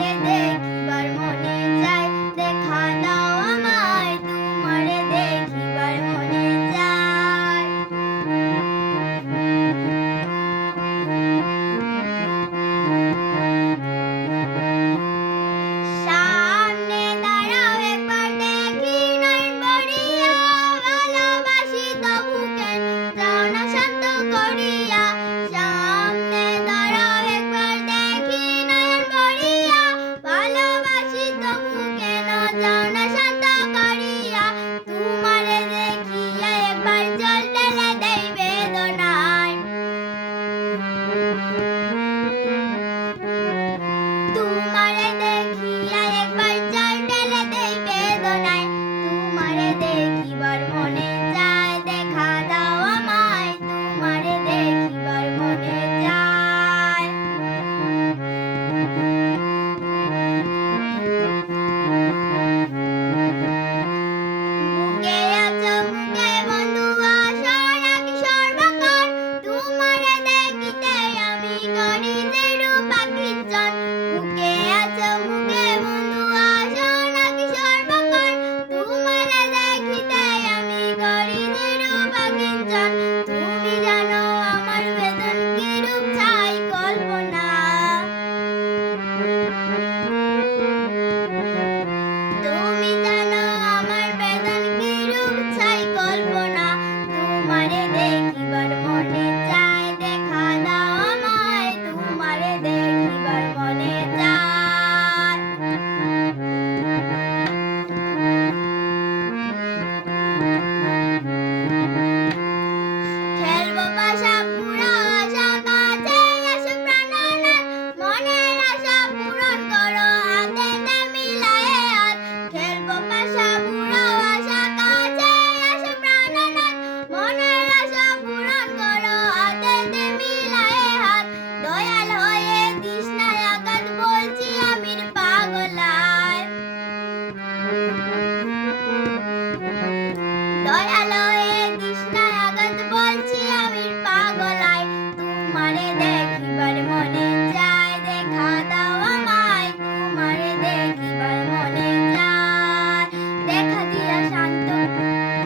and dek